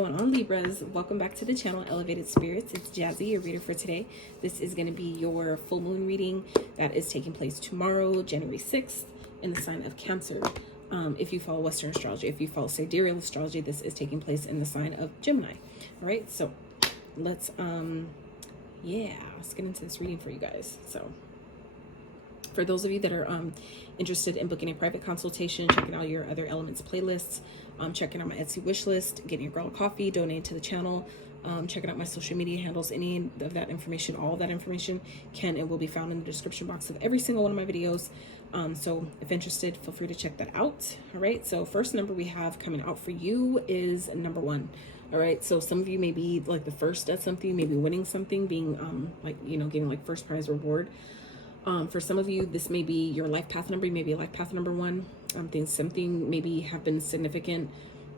going on, Libras? Welcome back to the channel, Elevated Spirits. It's Jazzy, your reader for today. This is going to be your full moon reading that is taking place tomorrow, January 6th, in the sign of Cancer. If you follow Western astrology, if you follow sidereal astrology, this is taking place in the sign of Gemini. All right, so let's get into this reading for you guys. So for those of you that are interested in booking a private consultation, checking out your other elements playlists, checking out my Etsy wish list, getting your girl a coffee, donating to the channel, checking out my social media handles, any of that information, all of that information can and will be found in the description box of every single one of my videos. So if interested, feel free to check that out. All right, so first number we have coming out for you is number 1. All right, so some of you may be like the first at something, maybe winning something, being getting like first prize reward. For some of you, this may be your life path number. You may be life path number 1. Something maybe have been significant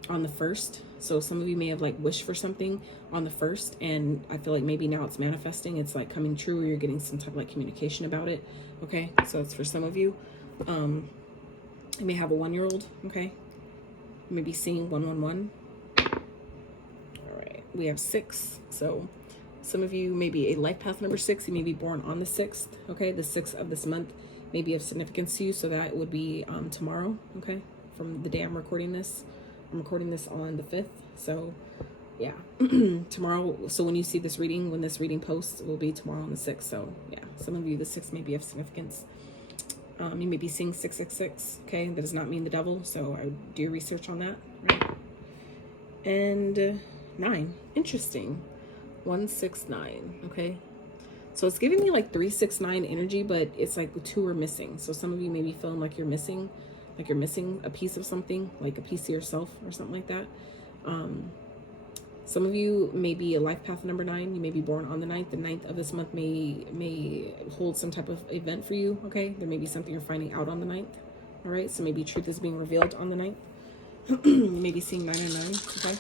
on the 1st. So some of you may have like wished for something on the 1st, and I feel like maybe now it's manifesting. It's like coming true, or you're getting some type of like communication about it. Okay, so it's for some of you. You may have a 1-year-old. Okay, you may be seeing 111. All right, we have 6. So some of you may be a life path number 6. You may be born on the 6th. Okay, the 6th of this month may be of significance to you. So that would be tomorrow. Okay, from the day I'm recording this. I'm recording this on the 5th. So yeah, tomorrow. So when you see this reading, when this reading posts, it will be tomorrow on the 6th. So yeah, some of you, the 6th may be of significance. You may be seeing 666. Okay, that does not mean the devil. So I would do your research on that. Right. And 9. Interesting. 169. Okay, so it's giving me like 369 energy, but it's like 2 are missing. So some of you may be feeling like you're missing a piece of something, like a piece of yourself or something like that. Some of you may be a life path number 9. You may be born on the 9th. The 9th of this month may hold some type of event for you. Okay, there may be something you're finding out on the 9th. All right, so maybe truth is being revealed on the 9th. You may be seeing 999. Okay.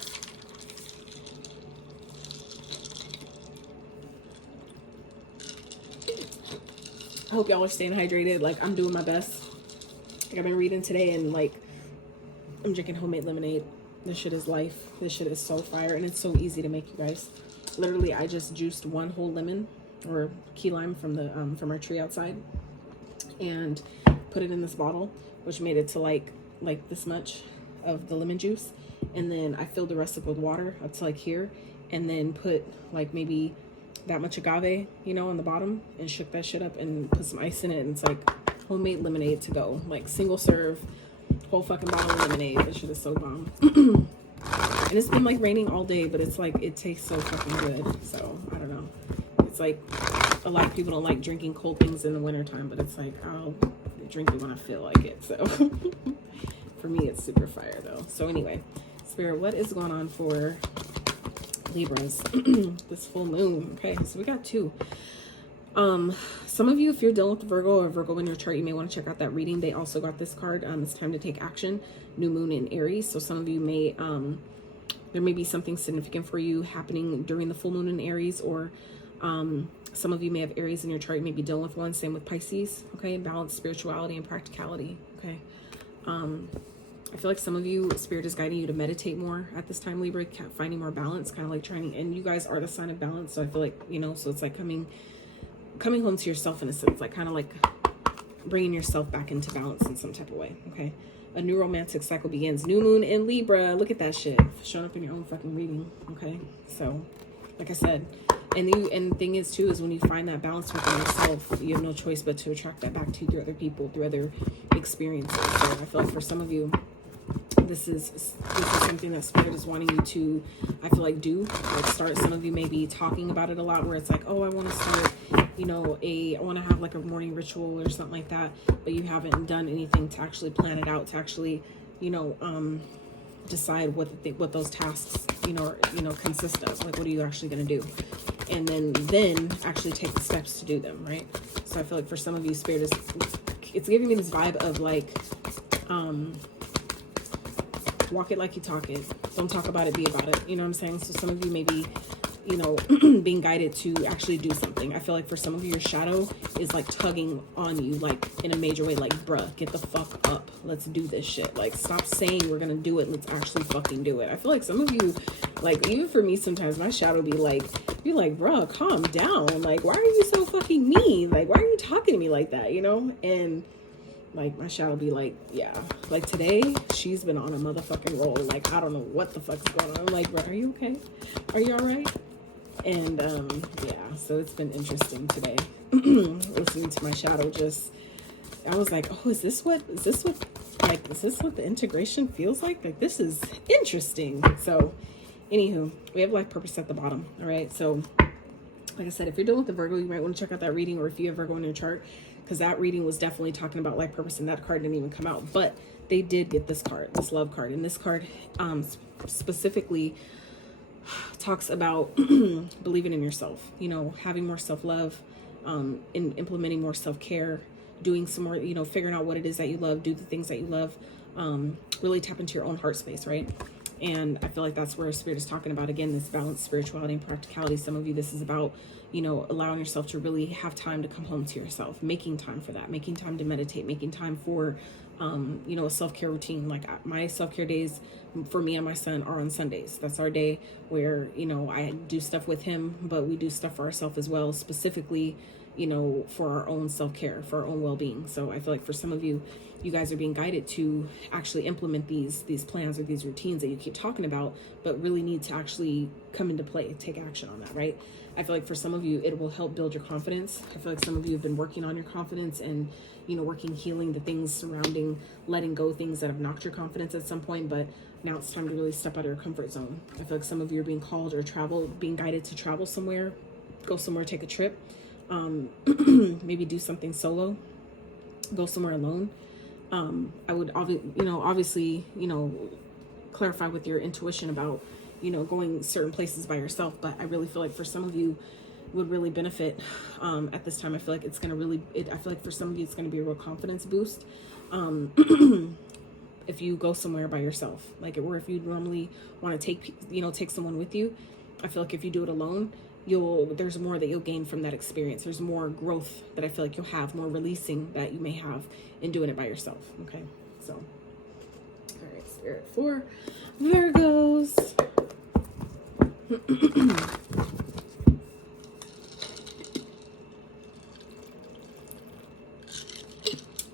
I hope y'all are staying hydrated. Like, I'm doing my best. Like, I've been reading today, and like, I'm drinking homemade lemonade. This shit is life. This shit is so fire, and it's so easy to make, you guys. Literally, I just juiced 1 whole lemon or key lime from the from our tree outside, and put it in this bottle, which made it to like this much of the lemon juice, and then I filled the rest up with water up to like here, and then put like maybe that much agave, you know, on the bottom, and shook that shit up and put some ice in it, and it's like homemade lemonade to go, like single serve, whole fucking bottle of lemonade. This shit is so bomb. And it's been like raining all day, but it's like, it tastes so fucking good. So I don't know, it's like a lot of people don't like drinking cold things in the wintertime, but it's like, I'll drink it when I feel like it. So for me, it's super fire though. So anyway, Spirit, what is going on for Libras this full moon? Okay, so we got 2. Some of you, if you're dealing with Virgo or Virgo in your chart, you may want to check out that reading. They also got this card. It's time to take action. New moon in Aries. So some of you may there may be something significant for you happening during the full moon in Aries, or some of you may have Aries in your chart. You may be dealing with one. Same with Pisces. Okay, balance spirituality and practicality. Okay. I feel like some of you, Spirit is guiding you to meditate more at this time, Libra, finding more balance, kind of like trying, and you guys are the sign of balance. So I feel like, you know, so it's like coming home to yourself in a sense, like kind of like bringing yourself back into balance in some type of way. Okay, a new romantic cycle begins. New moon in Libra. Look at that shit showing up in your own fucking reading. Okay, so like I said, and the thing is too, is when you find that balance within yourself, you have no choice but to attract that back to you through other people, through other experiences. So I feel like for some of you, this is something that Spirit is wanting you to, I feel like, do, like start. Some of you may be talking about it a lot, where it's like, oh, I want to start, you know, I want to have like a morning ritual or something like that, but you haven't done anything to actually plan it out, to actually, you know, decide what those tasks, you know, consist of. Like, what are you actually going to do? And then actually take the steps to do them, right? So I feel like for some of you, Spirit is, it's giving me this vibe of like, walk it like you talk it. Don't talk about it, be about it. You know what I'm saying? So some of you may be, you know, being guided to actually do something. I feel like for some of you, your shadow is like tugging on you, like in a major way, like, bruh, get the fuck up, let's do this shit. Like, stop saying we're gonna do it, let's actually fucking do it. I feel like some of you, like, even for me sometimes, my shadow be like, you're like, bruh, calm down, like, why are you so fucking mean, like, why are you talking to me like that, you know? And like, my shadow be like, yeah, like today she's been on a motherfucking roll, like, I don't know what the fuck is going on. I'm like, bro, are you okay, are you all right? And yeah, so it's been interesting today listening to my shadow. Just, I was like, oh, is this what the integration feels like this is interesting. So anywho, we have life purpose at the bottom. All right, so like I said, if you're dealing with the Virgo, you might want to check out that reading, or if you have Virgo in your chart, because that reading was definitely talking about life purpose, and that card didn't even come out, but they did get this card, this love card. And this card specifically talks about believing in yourself, you know, having more self-love, in implementing more self-care, doing some more, you know, figuring out what it is that you love, do the things that you love, really tap into your own heart space, right? And I feel like that's where Spirit is talking about, again, this balance, spirituality, and practicality. Some of you, this is about, you know, allowing yourself to really have time to come home to yourself, making time for that, making time to meditate, making time for, you know, a self-care routine. Like, my self-care days for me and my son are on Sundays. That's our day where, you know, I do stuff with him, but we do stuff for ourselves as well, specifically, you know, for our own self-care, for our own well-being. So I feel like for some of you, you guys are being guided to actually implement these plans or these routines that you keep talking about, but really need to actually come into play, take action on that, right? I feel like for some of you, it will help build your confidence. I feel like some of you have been working on your confidence and, you know, healing the things surrounding letting go things that have knocked your confidence at some point, but now it's time to really step out of your comfort zone. I feel like some of you are being called or being guided to travel somewhere, go somewhere, take a trip, maybe do something solo, go somewhere alone. I would obviously, you know, clarify with your intuition about, you know, going certain places by yourself. But I really feel like for some of you would really benefit at this time. I feel like it's going to I feel like for some of you, it's going to be a real confidence boost. If you go somewhere by yourself, like, or if you normally want to take someone with you, I feel like if you do it alone, there's more that you'll gain from that experience. There's more growth that I feel like you'll have, more releasing that you may have in doing it by yourself. Okay, so, all right, Spirit for Virgos.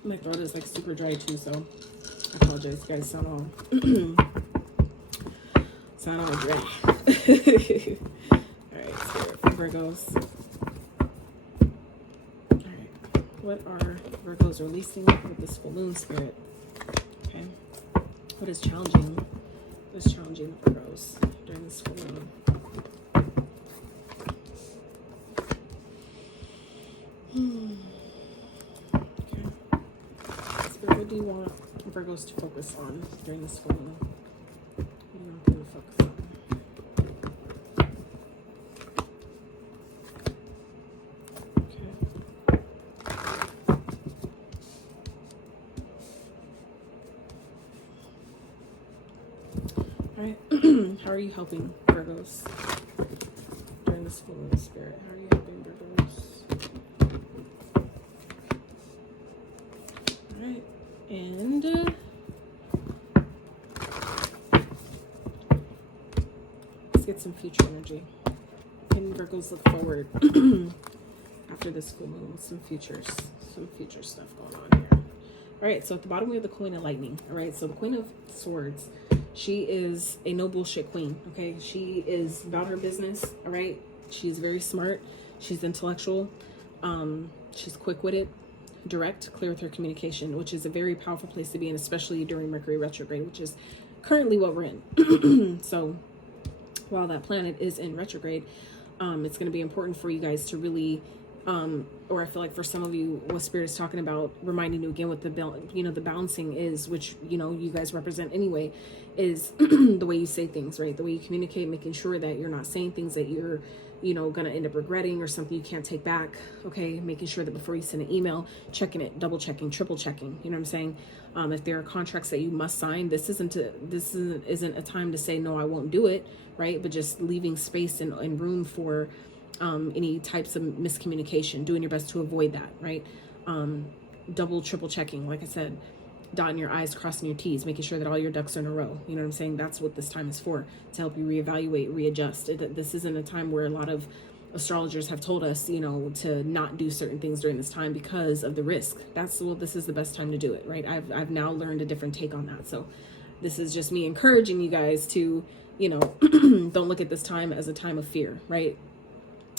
My throat is like super dry too, so I apologize, guys. Sound all dry. Spirit for Virgos. All right, what are Virgos releasing with this full moon, Spirit? Okay, what is challenging? What is challenging the Virgos during this full moon? Okay, Spirit, what do you want Virgos to focus on during this full moon? What do you want them to focus on? All right, how are you helping Virgos during this full moon, Spirit? How are you helping Virgos? All right, and let's get some future energy. Can Virgos look forward after this full moon? Some future stuff going on here. All right, so at the bottom we have the Queen of Lightning. All right, so the Queen of Swords, she is a no bullshit queen, okay? She is about her business, all right? She's very smart. She's intellectual. She's quick-witted, direct, clear with her communication, which is a very powerful place to be in, especially during Mercury retrograde, which is currently what we're in. So while that planet is in retrograde, it's going to be important for you guys to really, or I feel like for some of you, what Spirit is talking about, reminding you again what the balancing is, which, you know, you guys represent anyway, is the way you say things, right? The way you communicate, making sure that you're not saying things that you're, you know, going to end up regretting or something you can't take back. Okay. Making sure that before you send an email, checking it, double checking, triple checking, you know what I'm saying? If there are contracts that you must sign, this isn't a time to say, no, I won't do it. Right. But just leaving space and room for, any types of miscommunication, doing your best to avoid that, right? Double, triple checking, like I said, dotting your I's, crossing your T's, making sure that all your ducks are in a row. You know what I'm saying? That's what this time is for, to help you reevaluate, readjust. This isn't a time where a lot of astrologers have told us, you know, to not do certain things during this time because of the risk. This is the best time to do it, right? I've now learned a different take on that. So this is just me encouraging you guys to, you know, don't look at this time as a time of fear, right?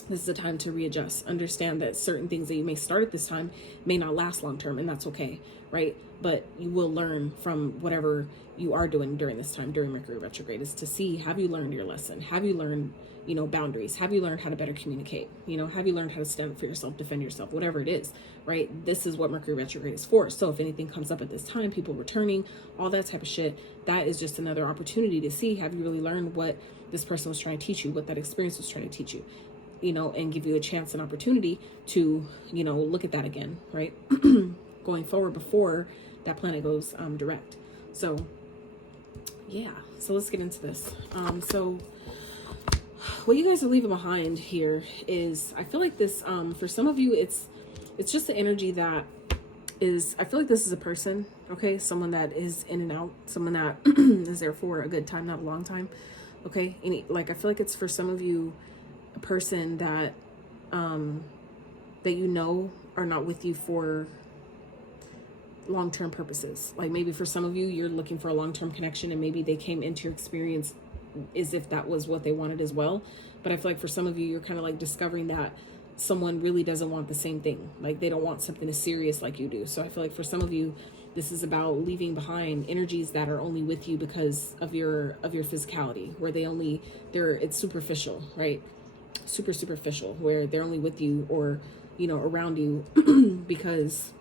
This is a time to readjust. Understand that certain things that you may start at this time may not last long term, and that's okay, right? But you will learn from whatever you are doing during this time, during Mercury retrograde, is to see, have you learned your lesson? Have you learned, you know, boundaries? Have you learned how to better communicate? You know, have you learned how to stand up for yourself, defend yourself, whatever it is, right? This is what Mercury retrograde is for. So if anything comes up at this time, people returning, all that type of shit, that is just another opportunity to see, have you really learned what this person was trying to teach you, what that experience was trying to teach you? You know, and give you a chance and opportunity to, you know, look at that again, right? Going forward before that planet goes direct. So yeah, so let's get into this. So what you guys are leaving behind here is, I feel like this, for some of you, it's just the energy that is, I feel like this is a person, okay? Someone that is in and out, someone that is there for a good time, not a long time, okay? Like, I feel like it's for some of you, a person that that you know are not with you for long-term purposes. Like maybe for some of you, you're looking for a long-term connection, and maybe they came into your experience as if that was what they wanted as well. But I feel like for some of you, you're kind of like discovering that someone really doesn't want the same thing. Like they don't want something as serious like you do. So I feel like for some of you, this is about leaving behind energies that are only with you because of your physicality, where it's superficial, right? Super superficial, where they're only with you, or, you know, around you because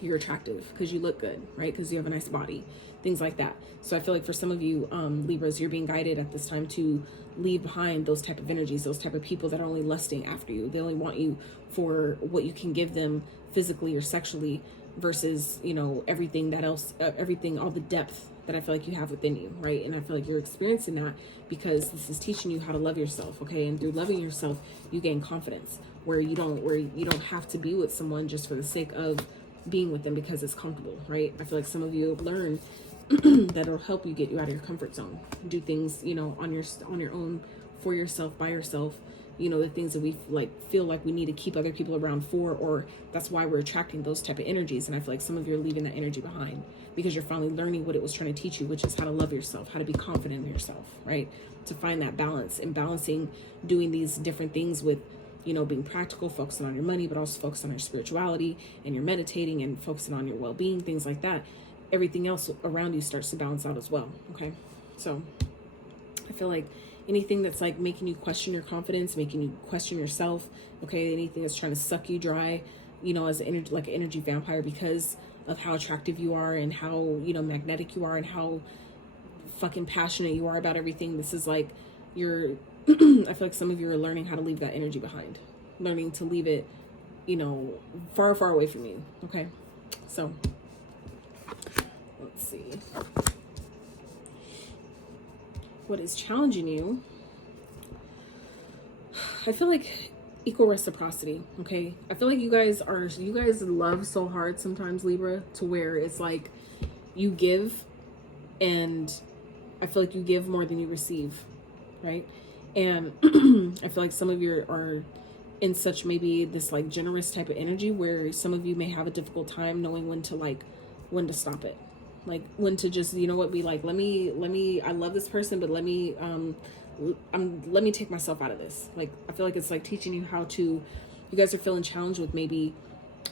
you're attractive, because you look good, right? Because you have a nice body, things like that. So I feel like for some of you, Libras, you're being guided at this time to leave behind those type of energies, those type of people that are only lusting after you. They only want you for what you can give them physically or sexually, versus, you know, everything that else, everything, all the depth that I feel like you have within you, right? And I feel like you're experiencing that because this is teaching you how to love yourself, okay? And through loving yourself, you gain confidence, where you don't have to be with someone just for the sake of being with them because it's comfortable, right? I feel like some of you have learned that it'll help you get you out of your comfort zone, do things, you know, on your own, for yourself, by yourself, you know, the things that we like feel like we need to keep other people around for, or that's why we're attracting those type of energies. And I feel like some of you are leaving that energy behind because you're finally learning what it was trying to teach you, which is how to love yourself, how to be confident in yourself, right? To find that balance, and balancing doing these different things with, you know, being practical, focusing on your money, but also focusing on your spirituality, and you're meditating and focusing on your well-being, things like that. Everything else around you starts to balance out as well, okay? So I feel like anything that's like making you question your confidence, making you question yourself, okay, anything that's trying to suck you dry, you know, as an energy, like an energy vampire, because of how attractive you are and how, you know, magnetic you are and how fucking passionate you are about everything. This is like you're I feel like some of you are learning how to leave that energy behind, learning to leave it, you know, far, far away from you, okay? So let's see. What is challenging you? I feel like equal reciprocity, okay? I feel like you guys love so hard sometimes, Libra, to where it's like you give, and I feel like you give more than you receive, right? And I feel like some of you are in such maybe this like generous type of energy where some of you may have a difficult time knowing when to stop it. Like when to just, you know what, be like, let me, I love this person, but let me take myself out of this. Like, I feel like it's like teaching you how to, you guys are feeling challenged with maybe,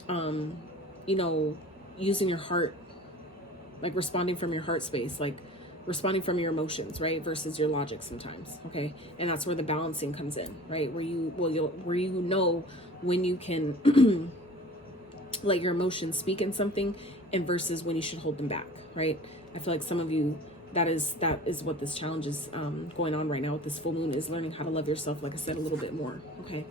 you know, using your heart, like responding from your heart space, like responding from your emotions, right? Versus your logic sometimes. Okay. And that's where the balancing comes in, right? Where you know when you can let your emotions speak in something, and versus when you should hold them back, right? I feel like some of you, that is what this challenge is going on right now with this full moon, is learning how to love yourself, like I said, a little bit more, okay?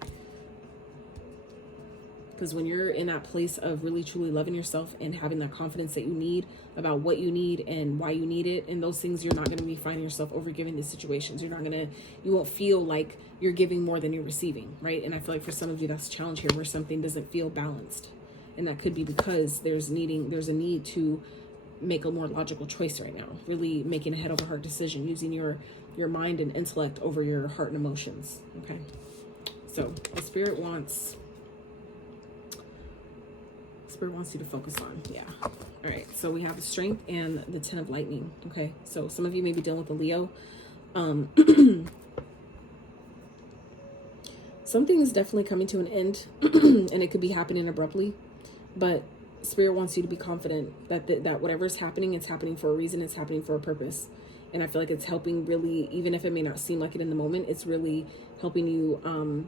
Because when you're in that place of really truly loving yourself and having that confidence that you need about what you need and why you need it and those things, you're not going to be finding yourself overgiving these situations. You won't feel like you're giving more than you're receiving, right? And I feel like for some of you, that's a challenge here, where something doesn't feel balanced. And that could be because there's a need to make a more logical choice right now, really making a head over heart decision, using your mind and intellect over your heart and emotions. Okay. So the Spirit wants you to focus on. Yeah. All right. So we have the Strength and the 10 of Lightning. Okay. So some of you may be dealing with a Leo. Something is definitely coming to an end and it could be happening abruptly, but Spirit wants you to be confident that whatever is happening, it's happening for a reason. It's happening for a purpose. And I feel like it's helping really, even if it may not seem like it in the moment, it's really helping you,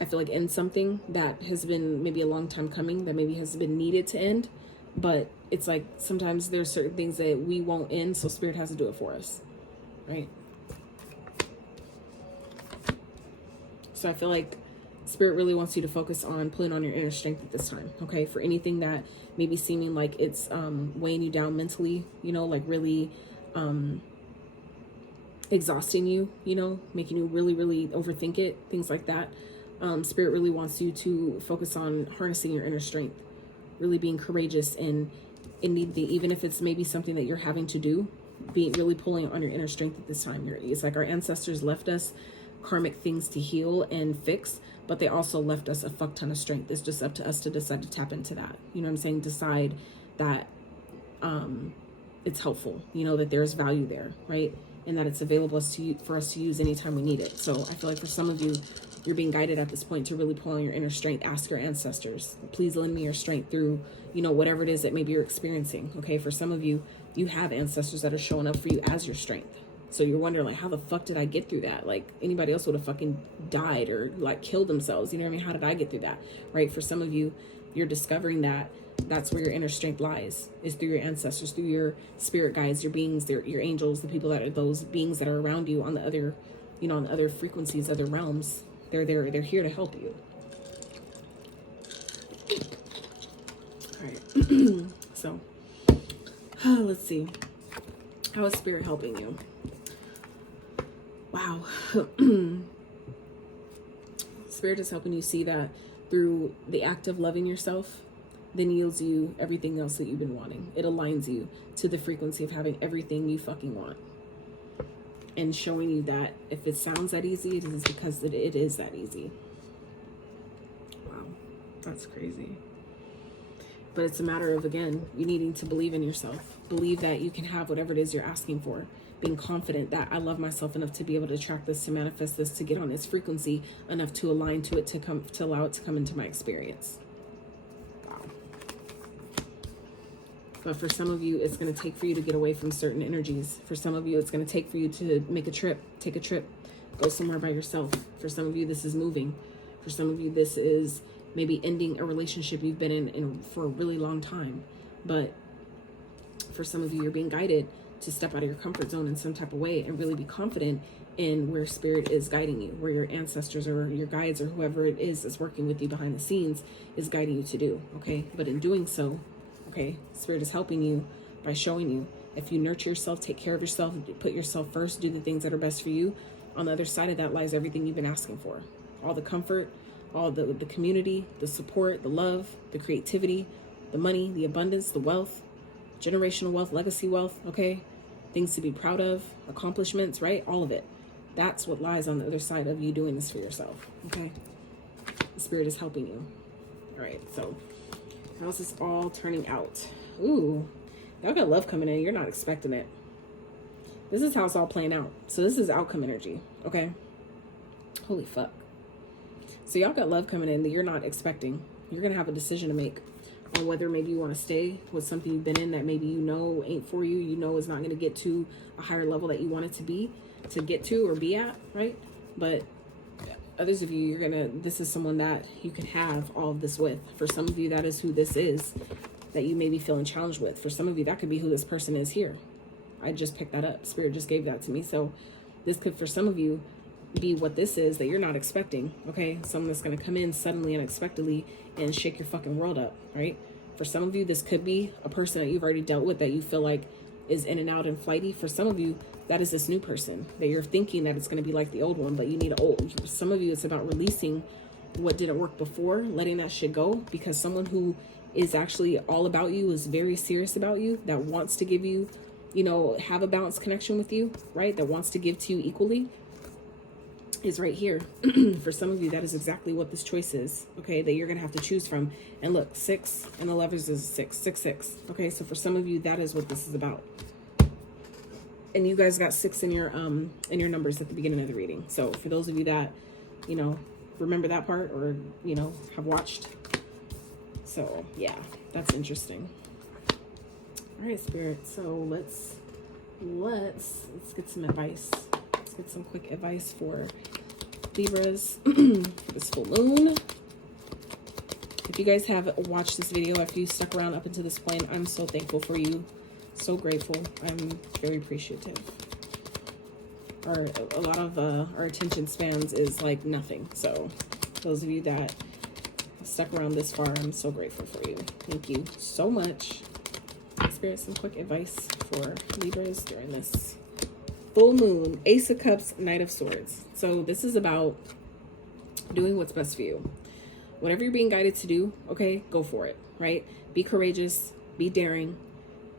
I feel like, end something that has been maybe a long time coming, that maybe has been needed to end. But it's like sometimes there's certain things that we won't end, so Spirit has to do it for us, right? So I feel like Spirit really wants you to focus on pulling on your inner strength at this time, okay? For anything that may be seeming like it's weighing you down mentally, like really exhausting you, making you really, really overthink it, things like that. Spirit really wants you to focus on harnessing your inner strength, really being courageous, and even if it's maybe something that you're having to do, really pulling on your inner strength at this time. It's like our ancestors left us karmic things to heal and fix, but they also left us a fuck ton of strength. It's just up to us to decide to tap into that. You know what I'm saying? Decide that it's helpful, that there's value there, right? And that it's available for us to use anytime we need it. So I feel like for some of you, you're being guided at this point to really pull on your inner strength. Ask your ancestors, please lend me your strength through, whatever it is that maybe you're experiencing. Okay. For some of you, you have ancestors that are showing up for you as your strength. So you're wondering, like, how the fuck did I get through that? Like, anybody else would have fucking died or like killed themselves. You know what I mean? How did I get through that? Right. For some of you, you're discovering that that's where your inner strength lies, is through your ancestors, through your spirit guides, your beings, your angels, the people that are those beings that are around you on the other, on the other frequencies, other realms. They're here to help you. All right. So let's see. How is Spirit helping you? Wow. Spirit is helping you see that through the act of loving yourself, then yields you everything else that you've been wanting. It aligns you to the frequency of having everything you fucking want. And showing you that if it sounds that easy, it is because it is that easy. Wow, that's crazy. But it's a matter of, again, you needing to believe in yourself. Believe that you can have whatever it is you're asking for. Being confident that I love myself enough to be able to attract this, to manifest this, to get on its frequency enough to align to it, to allow it to come into my experience. But for some of you, it's going to take for you to get away from certain energies. For some of you, it's going to take for you to take a trip, go somewhere by yourself. For some of you, this is moving. For some of you, this is maybe ending a relationship you've been in for a really long time. But for some of you, you're being guided to step out of your comfort zone in some type of way and really be confident in where Spirit is guiding you, where your ancestors or your guides or whoever it is that's working with you behind the scenes is guiding you to do. Okay. But in doing so, okay, Spirit is helping you by showing you, if you nurture yourself, take care of yourself, put yourself first, do the things that are best for you, on the other side of that lies everything you've been asking for. All the comfort, all the community, the support, the love, the creativity, the money, the abundance, the wealth, generational wealth, legacy wealth, okay? Things to be proud of, accomplishments, right? All of it. That's what lies on the other side of you doing this for yourself, okay? The Spirit is helping you. All right, so how's this all turning out? Ooh, y'all got love coming in. You're not expecting it. This is how it's all playing out. So this is outcome energy, okay? Holy fuck. So y'all got love coming in that you're not expecting. You're going to have a decision to make on whether maybe you want to stay with something you've been in that maybe ain't for you, is not going to get to a higher level that you want it to get to or be at, right? But others of you, this is someone that you can have all of this with. For some of you, that is who this is that you may be feeling challenged with. For some of you, that could be who this person is here. I just picked that up. Spirit just gave that to me. So this could, for some of you, be what this is that you're not expecting, okay? Someone that's going to come in suddenly, unexpectedly, and shake your fucking world up, right? For some of you, this could be a person that you've already dealt with that you feel like is in and out and flighty. For some of you, that is this new person that you're thinking that it's going to be like the old one, but you need for some of you, it's about releasing what didn't work before, letting that shit go, because someone who is actually all about you, is very serious about you, that wants to give you, you know, have a balanced connection with you, right? That wants to give to you equally, is right here. For some of you, that is exactly what this choice is, okay, that you're gonna have to choose from. And look, 6 and the Lovers is 6, 6, 6. Okay, so for some of you, that is what this is about. And you guys got 6 in your numbers at the beginning of the reading. So for those of you that, you know, remember that part, or, you know, have watched. So yeah, that's interesting. All right, Spirit. So let's get some advice. Let's get some quick advice for Libras for this full moon. If you guys have watched this video, if you stuck around up until this point, I'm so thankful for you. So grateful. I'm very appreciative. A lot of our attention spans is like nothing. So those of you that stuck around this far, I'm so grateful for you. Thank you so much. Spirit, some quick advice for Libras during this full moon. Ace of Cups, Knight of Swords. So this is about doing what's best for you. Whatever you're being guided to do, okay, go for it, right? Be courageous, be daring,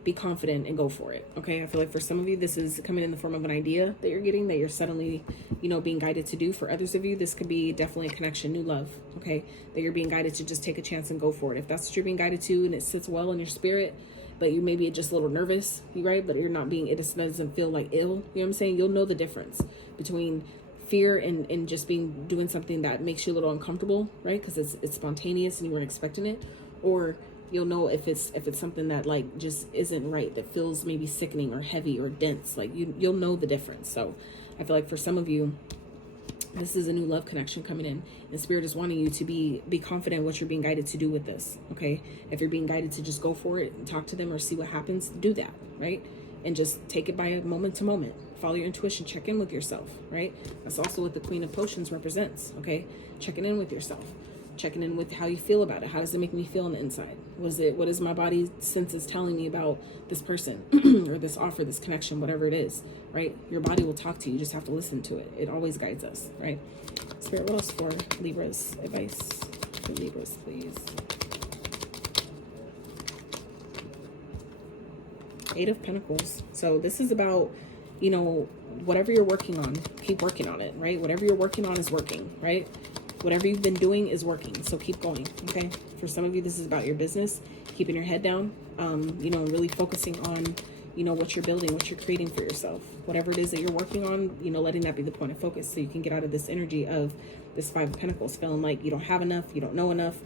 be confident, and go for it, okay? I feel like for some of you, this is coming in the form of an idea that you're getting, that you're suddenly, you know, being guided to do. For others of you, this could be definitely a connection, new love, okay? That you're being guided to just take a chance and go for it. If that's what you're being guided to and it sits well in your spirit, but you maybe just a little nervous, right? But you're not being, it just doesn't feel like ill, you know what I'm saying? You'll know the difference between fear and just doing something that makes you a little uncomfortable, right? Because it's spontaneous and you weren't expecting it. Or you'll know if it's something that like just isn't right, that feels maybe sickening or heavy or dense. Like you'll know the difference. So I feel like for some of you, this is a new love connection coming in, and Spirit is wanting you to be confident in what you're being guided to do with this, okay? If you're being guided to just go for it and talk to them or see what happens, do that, right? And just take it by moment to moment. Follow your intuition, check in with yourself, right? That's also what the Queen of Potions represents, okay? Checking in with yourself, checking in with how you feel about it. How does it make me feel on the inside? What is my body senses telling me about this person or this offer, this connection, whatever it is, right? Your body will talk to you. You just have to listen to it. It always guides us, right? Spirit, what else for Libras? Advice for Libras, please. 8 of Pentacles. So this is about, you know, whatever you're working on, keep working on it, right? Whatever you're working on is working, right? Whatever you've been doing is working, so keep going, okay? For some of you, this is about your business, keeping your head down, you know, really focusing on, you know, what you're building, what you're creating for yourself. Whatever it is that you're working on, you know, letting that be the point of focus so you can get out of this energy of this 5 of Pentacles, feeling like you don't have enough, you don't know enough.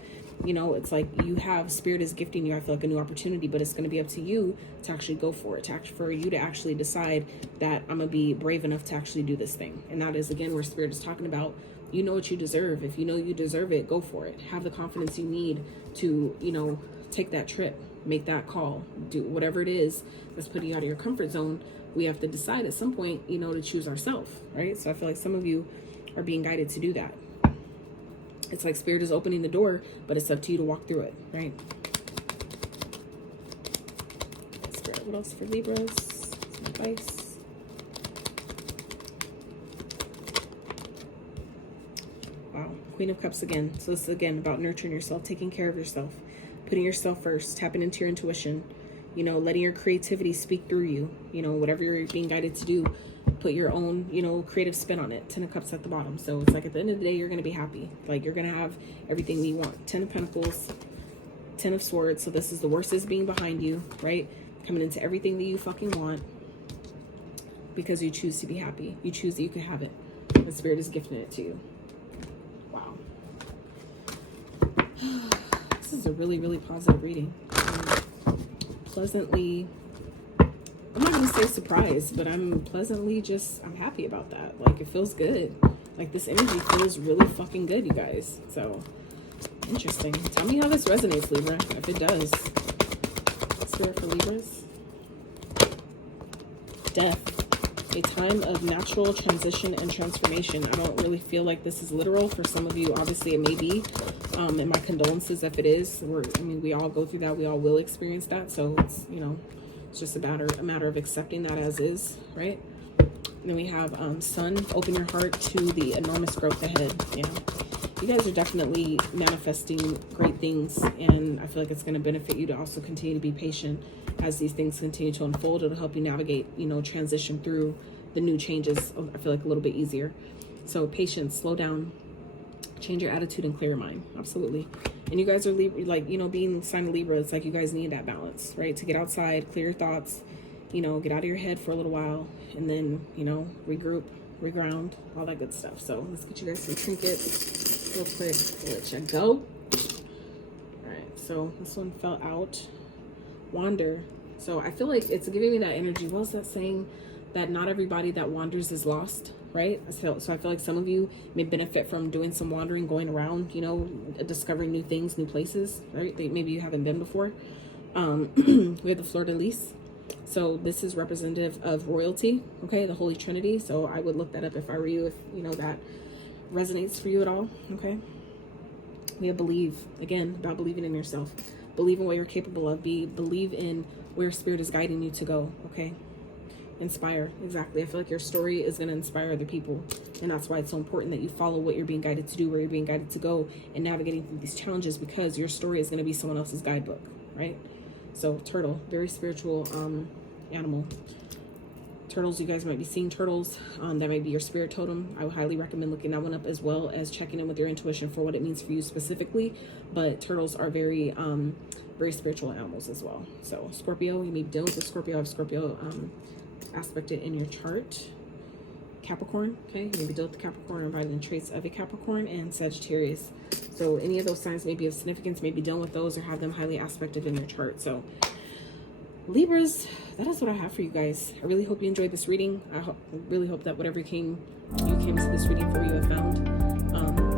You know, it's like you have, Spirit is gifting you, I feel like, a new opportunity, but it's going to be up to you to actually go for it, for you to actually decide that I'm going to be brave enough to actually do this thing. And that is, again, where Spirit is talking about, you know what you deserve. If you know you deserve it, go for it. Have the confidence you need to, you know, take that trip, make that call, do whatever it is that's putting you out of your comfort zone. We have to decide at some point, you know, to choose ourselves, right? So I feel like some of you are being guided to do that. It's like Spirit is opening the door, but it's up to you to walk through it, right? Spirit, what else for Libras? Some advice. Wow, Queen of Cups again. So this is again about nurturing yourself, taking care of yourself, putting yourself first, tapping into your intuition, you know, letting your creativity speak through you, you know, whatever you're being guided to do, put your own, you know, creative spin on it. 10 of Cups at the bottom. So it's like at the end of the day, you're going to be happy. Like you're going to have everything you want. 10 of Pentacles, 10 of Swords. So this is the worst is being behind you, right? Coming into everything that you fucking want because you choose to be happy. You choose that you can have it. The Spirit is gifting it to you. Wow. This is a really, really positive reading. Pleasantly, I'm not going to say surprised, but I'm pleasantly I'm happy about that. Like, it feels good. Like, this energy feels really fucking good, you guys. So, interesting. Tell me how this resonates, Libra, if it does. Spirit for Libras. Death. a time of natural transition and transformation. I don't really feel like this is literal. For some of you, obviously it may be. And my condolences if it is. We all go through that. We all will experience that. So it's, it's just a matter of accepting that as is, right? And then we have Sun, open your heart to the enormous growth ahead. Yeah. You guys are definitely manifesting great things, and I feel like it's going to benefit you to also continue to be patient as these things continue to unfold. It'll help you navigate, transition through the new changes. I feel like a little bit easier. So patience, slow down, change your attitude, and clear your mind. Absolutely. And you guys are being sign of Libra, it's like you guys need that balance, right? To get outside, clear your thoughts, get out of your head for a little while, and then, regroup, reground, all that good stuff. So let's get you guys some trinkets real quick. I'll let you go. All right, so this one fell out. Wander. So I feel like it's giving me that energy. What was that saying? That not everybody that wanders is lost, right? So I feel like some of you may benefit from doing some wandering, going around, discovering new things, new places, right? Maybe you haven't been before. We have the Fleur de Lis. So this is representative of royalty, okay? The Holy Trinity. So I would look that up if I were you, if, that resonates for you at all, okay? We have believe. Again, about believing in yourself. Believe in what you're capable of. Believe in where spirit is guiding you to go, okay? Inspire. Exactly. I feel like your story is going to inspire other people, and that's why it's so important that you follow what you're being guided to do, where you're being guided to go, and navigating through these challenges, because your story is going to be someone else's guidebook, right? So turtle, very spiritual animal. Turtles, you guys might be seeing turtles. That might be your spirit totem. I would highly recommend looking that one up, as well as checking in with your intuition for what it means for you specifically. But turtles are very very spiritual animals as well. So Scorpio, you may be dealing with a Scorpio. I have Scorpio aspected in your chart. Capricorn, okay, you may be dealing with the Capricorn, inviting traits of a Capricorn, and Sagittarius. So any of those signs may be of significance, may be dealing with those, or have them highly aspected in your chart. So Libras, that is what I have for you guys. I really hope you enjoyed this reading. I really hope that whatever you came to this reading for, you have found.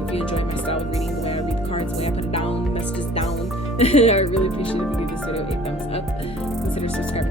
If you enjoy my style of reading, the way I read the cards, the way I put it down, messages down, I really appreciate it if you give this video a thumbs up. Consider subscribing